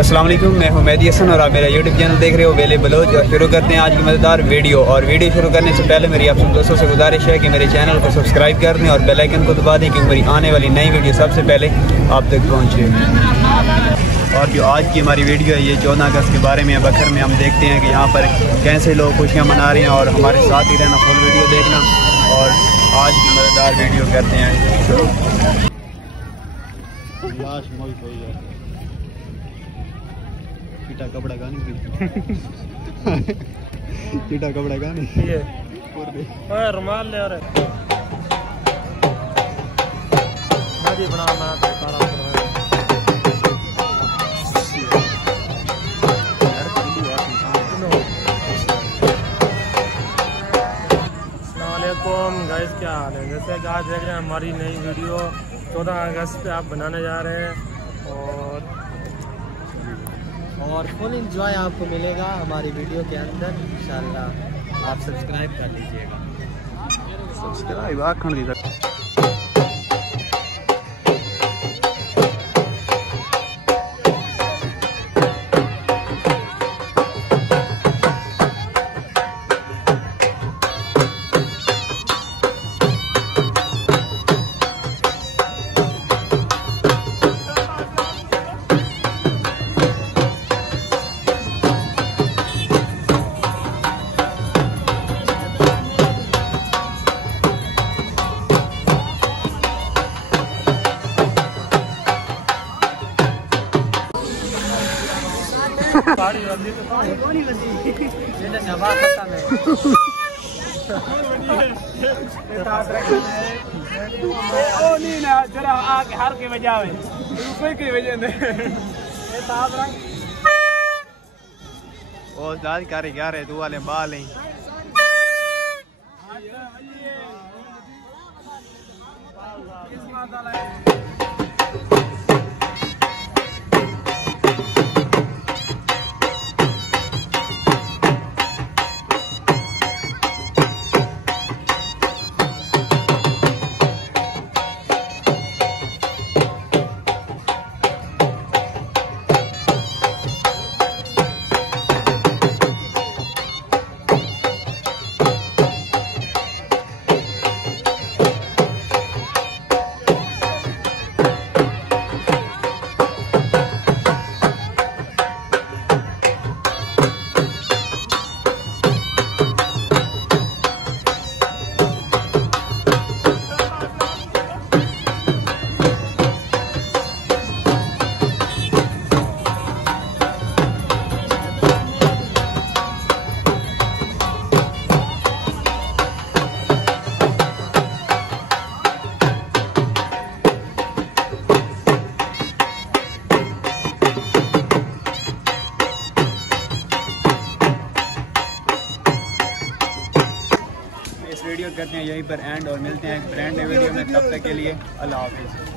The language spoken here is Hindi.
अस्सलाम वालेकुम, मैं हूं मेहदी हसन और आप मेरा यूट्यूब चैनल देख रहे हो वेले बलोच। और शुरू करते हैं आज की मज़ेदार वीडियो। और वीडियो शुरू करने से पहले मेरी आप सब दोस्तों से गुजारिश है कि मेरे चैनल को सब्सक्राइब कर दें और बेल आइकन को दबा दें, क्योंकि मेरी आने वाली नई वीडियो सबसे पहले आप तक पहुँचे। और जो आज की हमारी वीडियो है ये 14 अगस्त के बारे में है। बकर में हम देखते हैं कि यहाँ पर कैसे लोग खुशियाँ मना रहे हैं और हमारे साथ ही रहना, फुल वीडियो देखना और आज की मज़ेदार वीडियो करते हैं शुरू। चिटा कपड़ा गाने चिटा कपड़ा गाने ये रुमाल ले रहे बनाना गाइस, क्या हाल है। जैसे कि आज देख रहे हैं हमारी नई वीडियो 14 अगस्त पे आप बनाने जा रहे हैं और फुल एंजॉय आपको मिलेगा हमारी वीडियो के अंदर इंशाल्लाह। आप सब्सक्राइब कर लीजिएगा। सब्सक्राइब आखण दी गाड़ी वाली तो कौन बंदी ये नवा पता में ओ नहीं ना जरा आके हार के बजावे कोई के बजे ने ये ताब रंग ओ दाद करे क्या रे तू वाले बाल हैं इस माता ला वीडियो करते हैं यहीं पर एंड और मिलते हैं एक ब्रांड नई वीडियो में। तब तक के लिए अल्लाह हाफिज़।